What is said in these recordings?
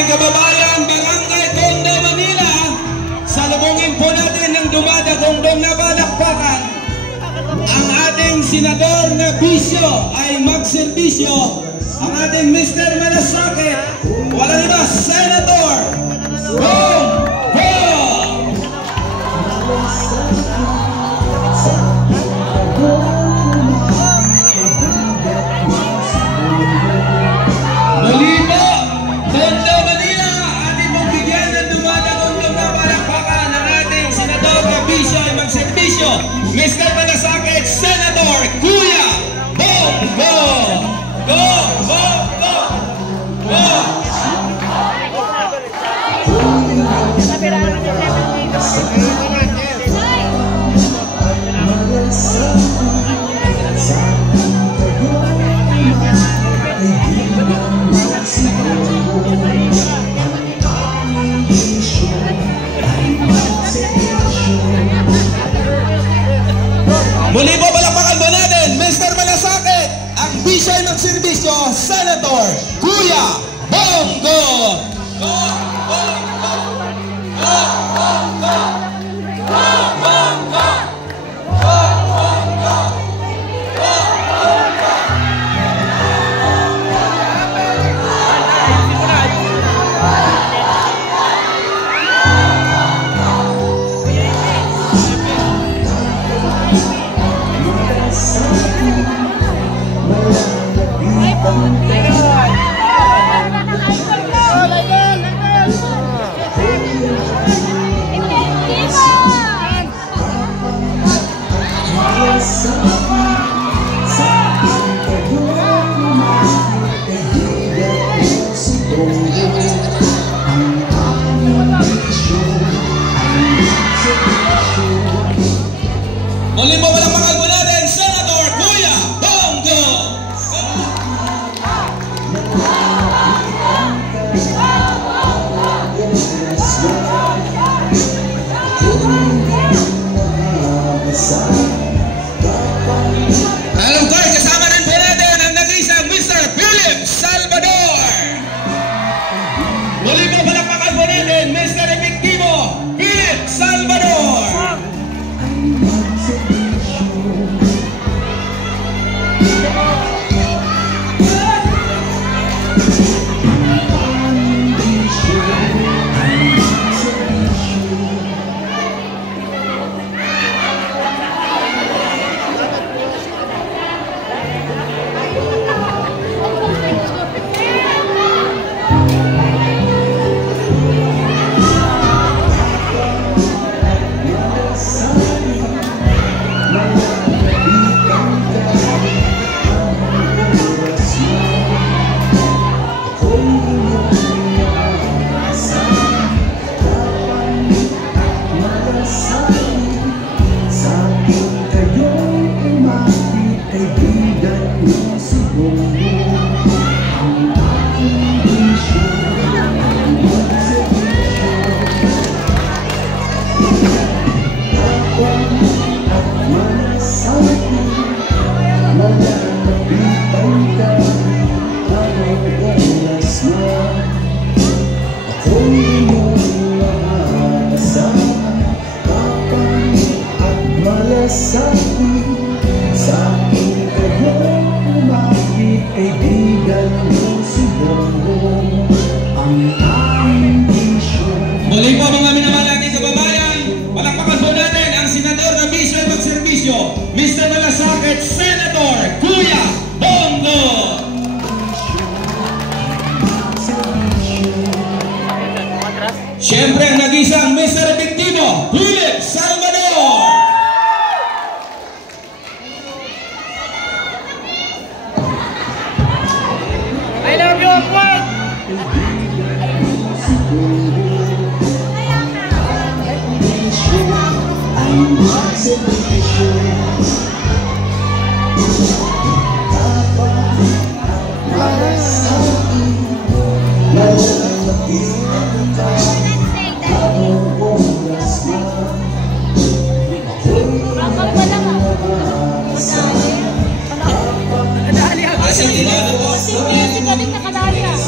ating kababayan, Barangay Tondo, Manila. Salubungin po natin ng dumadagong na palakpakan. Ang ating senador na bisyo ay magserbisyo. Ang ating Mr. Malasakit, walang iba, Senator Bong Bong! Muli po, Tondo, Manila, ating mong bigyan ng dumadagong na palakpakan ang ating senador na bisyo ay magserbisyo, Mr. Malasakit, Senator Kuya Bong Bong! Go! Go! Go! Go! Muli po palakpakan po natin, Mr. Malasakit, ang bisyo ay magserbisyo, Senator Kuya Bong Bong! Go! Go! Go! Go! Go! Go! Go! Bong Bong! Go! Bong Bong! Go! Bong Bong! Muli po palakpakan po natin, Senator Kuya Bong Bong! Alam ko, kasama rin po natin ang nag-isang Mr. Philip Salvador! Muli po palakpakan po natin, Mr. Efectivo Philip Salvador! Muli po mga minamahal nating kababayan, palakpakan po natin ang senador na bisyo at magserbisyo, Mr. Malasakit, Senator Kuya Bong Bong! Siyempre ang nag-isang Mr. Efectivo Philip Salvador! I love you, Upward! Galing nakadali ah.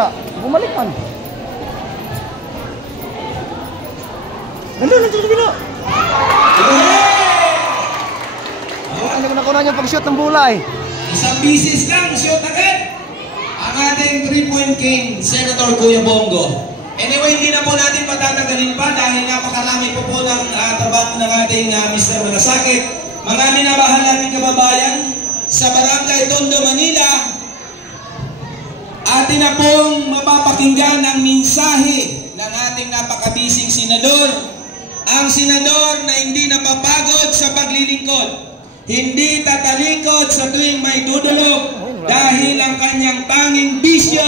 kabila. Bumalik man. Nandun sa kabila. Hindi ko nakuha niya pag-shoot ng bola eh. Isang bisis lang, shoot agad. Ang ating 3-point king, Senator Kuya Bongo. Anyway, hindi na po natin patatagalin pa dahil napakarami po ng trabaho ng ating Mr. Malasakit. Mga minamahal nating kababayan, sa Barangay Tondo, Manila, atin na pong mapapakinggan ang mensahe ng ating napakabising senador. Ang senador na hindi napapagod sa paglilingkod. Hindi tatalikod sa tuwing may dudulog dahil ang kanyang tanging bisyo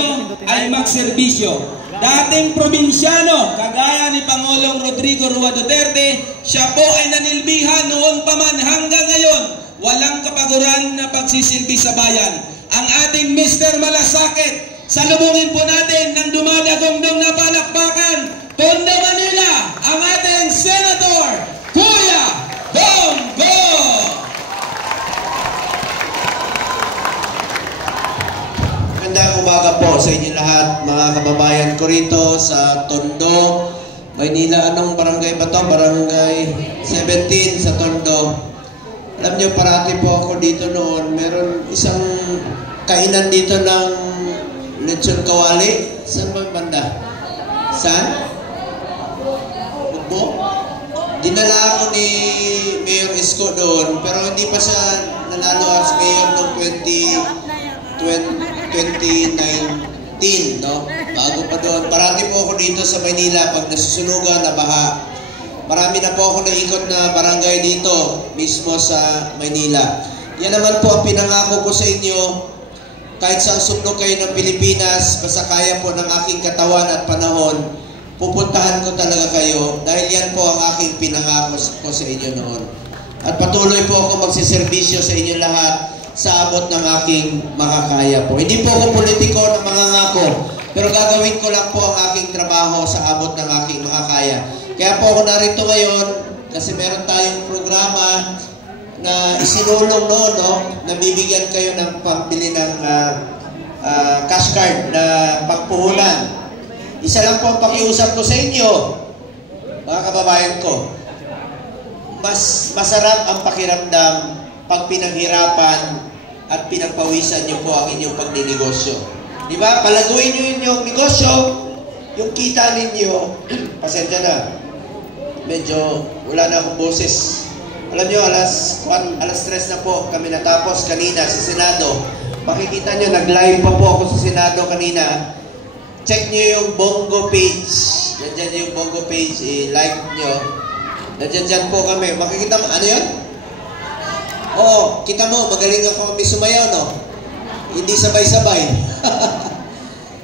ay magserbisyo. Dating probinsyano, kagaya ni Pangulong Rodrigo Roa Duterte, siya po ay nanilbihan noon pa man hanggang ngayon. Walang kapaguran na pagsisilbi sa bayan. Ang ating Mr. Malasakit, salubungin po natin ng dumadagongdong na palakpakan, Tondo, Manila, ang ating Senator Kuya Bongo! Magandang umaga po sa inyo lahat, mga kababayan ko rito sa Tondo, Maynila. Anong barangay ba to? Barangay 17 sa Tondo. Alam nyo, parati po ako dito noon. Meron isang kainan dito ng lechon kawali. Saan ba banda? Saan? Bugbo? Dinala ako ni Mayor Isko doon, pero hindi pa siya nanalo as mayor noong 2019, no? Bago pa doon. Parati po ako dito sa Maynila pag nasusunugan na baha. Marami na po ako naikot na barangay dito, mismo sa Maynila. Yan naman po ang pinangako ko sa inyo. Kahit saan sulok kayo ng Pilipinas, basta kaya po ng aking katawan at panahon, pupuntahan ko talaga kayo dahil yan po ang aking pinangako ko sa inyo noon. At patuloy po ako magsiservisyo sa inyo lahat sa abot ng aking makakaya po. Hindi po ako politiko ng mga ngako, pero gagawin ko lang po ang aking trabaho sa abot ng aking makakaya. Kaya po ako narito ngayon kasi meron tayong programa na isinulong noon, no? Nabibigyan kayo ng pambili ng cash card na pagpuhunan. Isa lang po ang pakiusap ko sa inyo, mga kababayan ko. Mas masarap ang pakiramdam pag pinaghirapan at pinagpawisan nyo po ang inyong pagninegosyo. Di ba? Palaguin nyo inyong negosyo, yung kita ninyo, pasensya na. Medyo wala na akong boses. Alam nyo, alas 3 na po kami natapos kanina sa Senado. Makikita nyo, nag-live pa po ako sa Senado kanina. Check nyo yung Bongo page. Nandyan yung Bongo page, i-like nyo. Nandyan po kami. Makikita mo, ano yan? Oo, kita mo, magaling ako kami sumayaw, no? Hindi sabay-sabay.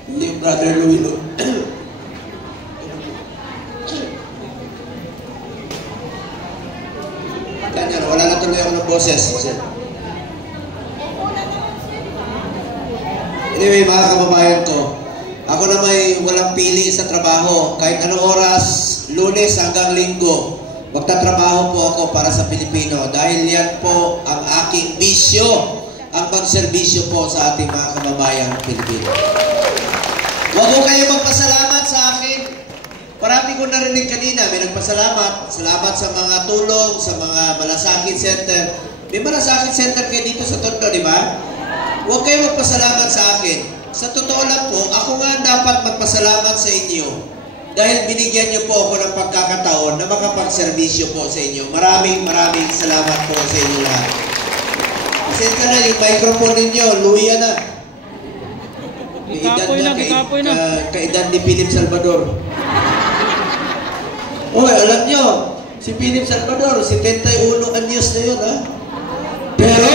Hindi, Brother Louie. Ganyan, wala na tuloy ako ng boses. Anyway, mga kababayan ko, ako na may walang pili sa trabaho. Kahit anong oras, Lunes hanggang Linggo, magtatrabaho po ako para sa Pilipino. Dahil yan po ang aking bisyo, ang pagserbisyo po sa ating mga kababayang Pilipino. Huwag ko kayo magpasalamat sa akin. Parati ko narinig kanina, may nagpasalamat. Salamat sa mga tulong, sa mga Malasakit Center. May Malasakit Center kayo dito sa Tondo, di ba? Huwag kayo magpasalamat sa akin. Sa totoo lang po, ako nga dapat magpasalamat sa inyo. Dahil binigyan niyo po ako ng pagkakataon na makapagserbisyo po sa inyo. Maraming salamat po sa inyo lahat. Pasensya na, yung microphone ninyo, luya na. Kaedad ni Philip Salvador. Oy, alam nyo, si Philip Salvador, 71 anyos na yun, ha? Pero,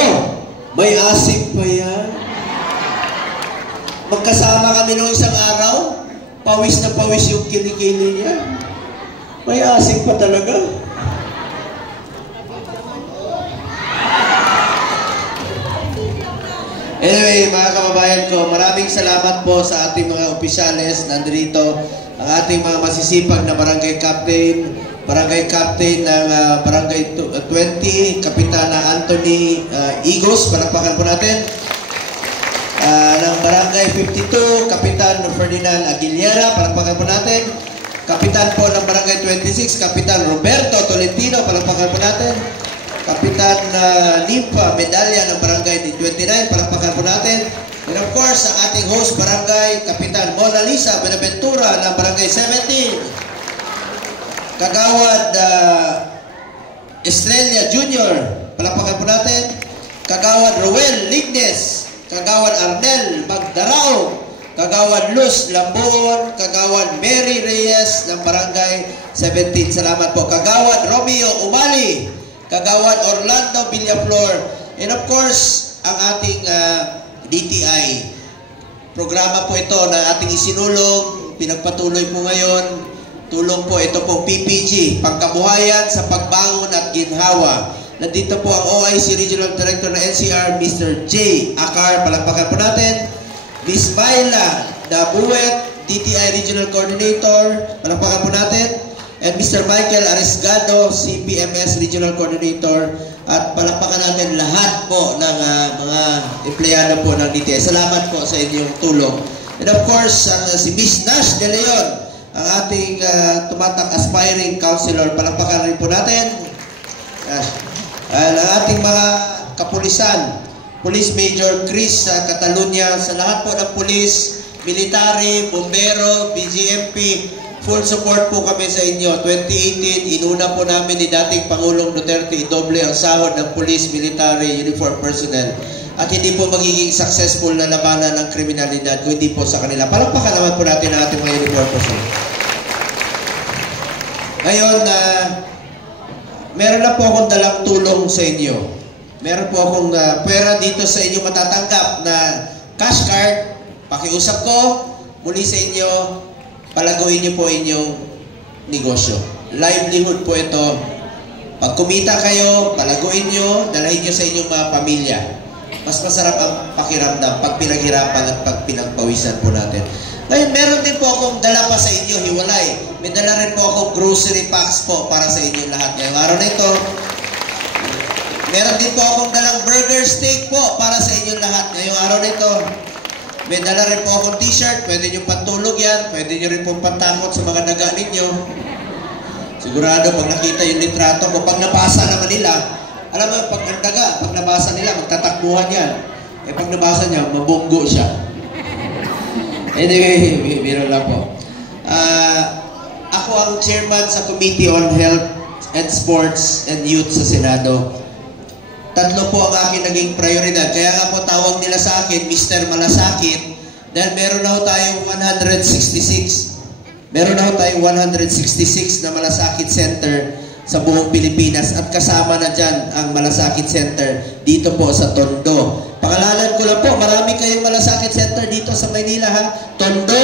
may asip pa yan. Magkasama kami noong isang araw, pawis na pawis yung kilikili niya. May asip pa talaga. Anyway, mga kababayan ko, maraming salamat po sa ating mga opisyales nandito, ang ating mga masisipag na barangay captain ng barangay 20, Kapitana Anthony Igos, palakpakan po natin. Ng barangay Barangay 52, Kapitan Ferdinand Aguilera, palakpakan po natin. Kapitan po ng Barangay 26, Kapitan Roberto Tolentino, palakpakan po natin. Kapitan Limpa Medalya ng Barangay 29, palakpakan po natin. And of course, ang ating host barangay, Kapitan Mona Lisa Benaventura ng Barangay 17. Kagawad Estrella Jr., palakpakan po natin. Kagawad Roel Lignes, Kagawad Arnel Magdarao, Kagawad Luz Lambuon, Kagawad Mary Reyes ng Barangay 17. Salamat po. Kagawad Romeo Umali, Kagawad Orlando Villaflor, and of course, ang ating DTI. Programa po ito na ating isinulong, pinagpatuloy po ngayon. Tulong po ito pong PPG, Pangkabuhayan sa Pagbangon at Ginhawa. Nandito po ang OIC Regional Director na NCR, Mr. J. Akar, palakpakan po natin. Miss Myla Dabuet, DTI Regional Coordinator, palakpakan po natin. And Mr. Michael Arisgado, CPMS Regional Coordinator. At palakpakan natin lahat po ng mga empleyado po ng DTI. Salamat po sa inyong tulong. And of course, si Miss Nash De Leon, ang ating tumatak aspiring counselor, palakpakan rin po natin. Ang ating mga kapulisan, Police Major Chris Catalunya, sa lahat po ng pulis, military, bombero, BGMP, full support po kami sa inyo. 2018, inuna po namin ni dating Pangulong Duterte idoble ang sahod ng police, military, uniform personnel. At hindi po magiging successful na labanan ng kriminalidad kung hindi po sa kanila. Palakpakan naman po natin ang ating mga uniform personnel. Ngayon, meron na po akong dalang tulong sa inyo. Meron po akong pera dito sa inyo matatanggap na cash card. Pakiusap ko muli sa inyo, palaguin niyo po inyong negosyo. Livelihood po ito. Pag kumita kayo, palaguin niyo, dalahin niyo sa inyong mga pamilya. Mas masarap ang pakiramdam pag pinaghirapan at pag pinagpawisan po natin. Ngayon, meron din po akong dala pa sa inyo, hiwalay. May dala rin po akong grocery packs po para sa inyo lahat ngayong araw na ito. Meron din po akong dalang burger steak po para sa inyo lahat ngayong araw na ito. May dala rin po akong t-shirt, pwede nyo pantulog yan, pwede nyo rin pong pantakot sa mga daga ninyo. Sigurado pag nakita yung litrato ko, pag nabasa naman nila, alam mo, pag ang daga, pag nabasa nila, magtatakbuhan yan. Eh pag nabasa niya, mabunggo siya. Anyway, biro lang po. Ako ang chairman sa Committee on Health and Sports and Youth sa Senado. Tatlo po ang aking naging prioridad. Kaya nga po tawag nila sa akin, Mr. Malasakit, dahil meron na ho tayong 166. Meron na ho tayong 166 na Malasakit Center sa buong Pilipinas at kasama na dyan ang Malasakit Center dito po sa Tondo. Pangalanan ko lang po, marami kayong Malasakit Center dito sa Maynila ha. Tondo,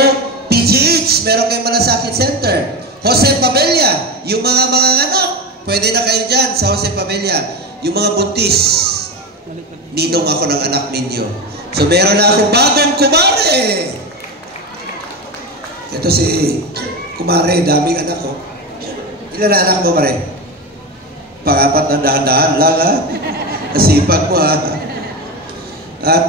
PGH, meron kayong Malasakit Center. Jose Pabella, yung mga anak, pwede na kayo dyan sa Jose Pabella. Yung mga buntis, ninong ako ng anak ninyo. So meron na akong bagong kumare. Ito si kumare, daming anak ko. Ilan na anak mo, pare? Pang-apat na dahan-dahan lang, ha? Nasipag mo, ha? At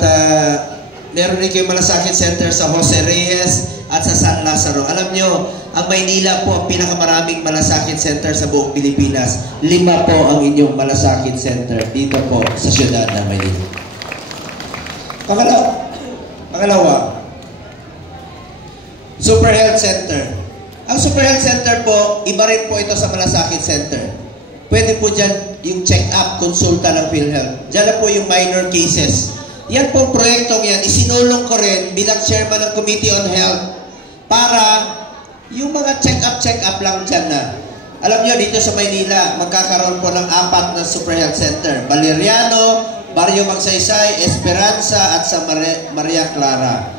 meron rin kayong Malasakit Center sa Jose Reyes at sa San Lazaro. Alam nyo, ang Maynila po ang pinakamaraming Malasakit Center sa buong Pilipinas. 5 po ang inyong Malasakit Center dito po sa siyudad ng Maynila. Pangalawa, Super Health Center. Ang Super Health Center po, iba rin po ito sa Malasakit Center. Pwede po dyan yung check-up, konsulta ng PhilHealth. Dyan na po yung minor cases. Yan po proyektong yan, isinulong ko rin bilang chairman ng Committee on Health para yung mga check-up lang dyan na. Alam nyo, dito sa Maynila, magkakaroon po ng 4 na Super Health Center. Valeriano, Barrio Magsaysay, Esperanza, at sa Maria Clara.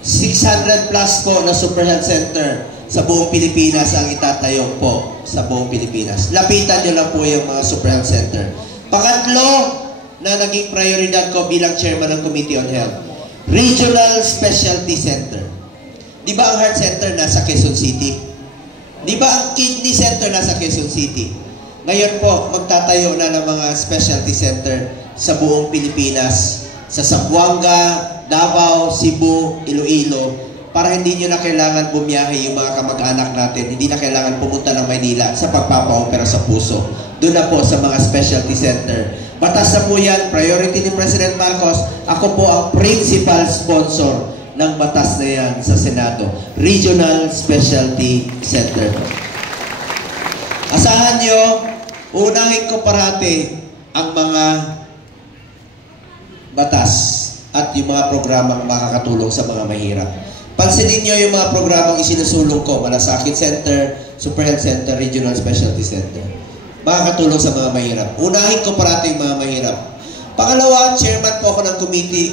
600 plus po na Super Health Center sa buong Pilipinas ang itatayo po sa buong Pilipinas. Lapitan nyo lang po yung mga Super Health Center. Pangatlo na naging prioridad ko bilang chairman ng Committee on Health, Regional Specialty Center. Di ba ang Heart Center nasa Quezon City? Di ba ang Kidney Center nasa Quezon City? Ngayon po, magtatayo na ng mga specialty center sa buong Pilipinas sa Zamboanga, Davao, Cebu, Iloilo, para hindi nyo na kailangan bumiyahe yung mga kamag-anak natin, hindi na kailangan pumunta ng Maynila sa pagpapa-opera sa puso. Doon na po sa mga specialty center. Batas na po yan, priority ni President Marcos. Ako po ang principal sponsor ng batas na yan sa Senado. Regional Specialty Center. Asahan nyo, unahin ko parati ang mga batas at yung mga programang makakatulong sa mga mahirap. Pansinin nyo yung mga programang isinusulong ko, Malasakit Center, Super Health Center, Regional Specialty Center. Makakatulong sa mga mahirap. Unahin ko parati yung mga mahirap. Pangalawa, chairman po ako ng committee